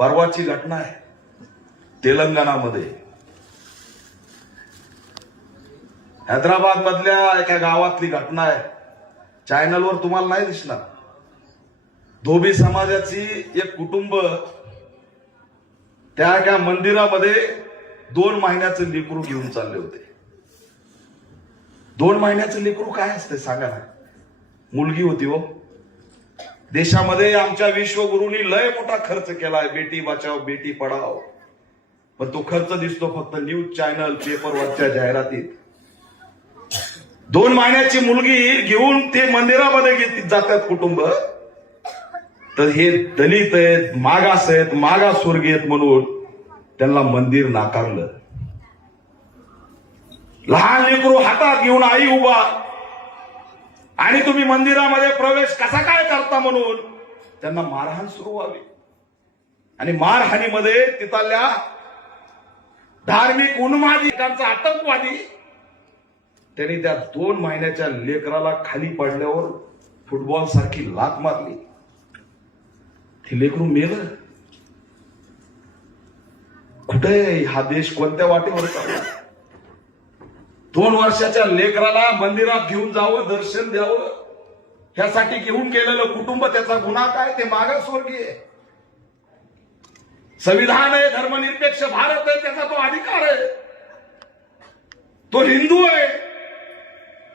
परवाची घटना आहे तेलंगणामध्ये. हैदराबाद मधल्या एका गावातली घटना आहे. चॅनलवर तुम्हाला नाही दिसणार. धोबी समाजाची एक कुटुंब त्या एका मंदिरामध्ये 2 महिन्याचं लेकरू घेऊन चालले होते. 2 महिन्याचं लेकरू काय असते सांगा ना. मुलगी होती हो. देशामध्ये आमच्या विश्वगुरूंनी लय मोठा खर्च केलाय बेटी बचाओ बेटी पढाओ, पण तो खर्च दिसतो फक्त न्यूज चॅनल पेपरवरच्या जाहिरातीत. 2 महिन्याची मुलगी घेऊन ते मंदिरामध्ये जातात कुटुंब. तर हे दलित आहेत, मागास आहेत, मागासवर्गीय आहेत म्हणून त्यांना मंदिर नाकारलं. लहान लेकरू हातात घेऊन आई उभा आणि तुम्ही मंदिरामध्ये प्रवेश कसा काय करता म्हणून त्यांना मारहाण सुरू व्हावी. आणि मारहाणीमध्ये तिथल्या धार्मिक उन्मादिकांचा आतंकवादी त्यांनी त्या 2 महिन्याच्या लेकराला खाली पडल्यावर फुटबॉल सारखी लात मारली. ते लेकरू मेलं. कुठे हा देश कोणत्या वाटेवर चालला? 2 वर्षाच्या लेकराला मंदिरात घेऊन जावं, दर्शन द्यावं, ह्यासाठी घेऊन गेलेलं कुटुंब त्याचा गुन्हा काय? ते मागासवर्गीय. संविधान आहे, धर्मनिरपेक्ष भारत आहे, त्याचा तो अधिकार आहे. तो हिंदू आहे,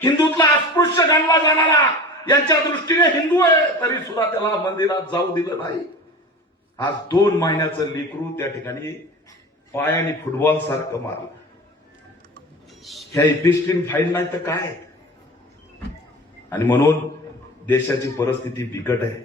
हिंदूतला अस्पृश्य गणला जाणारा यांच्या दृष्टीने हिंदू आहे, तरी सुद्धा त्याला मंदिरात जाऊ दिलं नाही. आज 2 महिन्याचं लेकरू त्या ठिकाणी पायाने फुटबॉल सारखं मारलं. ह्या इपिस्टिन फाईल नाही तर काय? आणि म्हणून देशाची परिस्थिती बिकट आहे.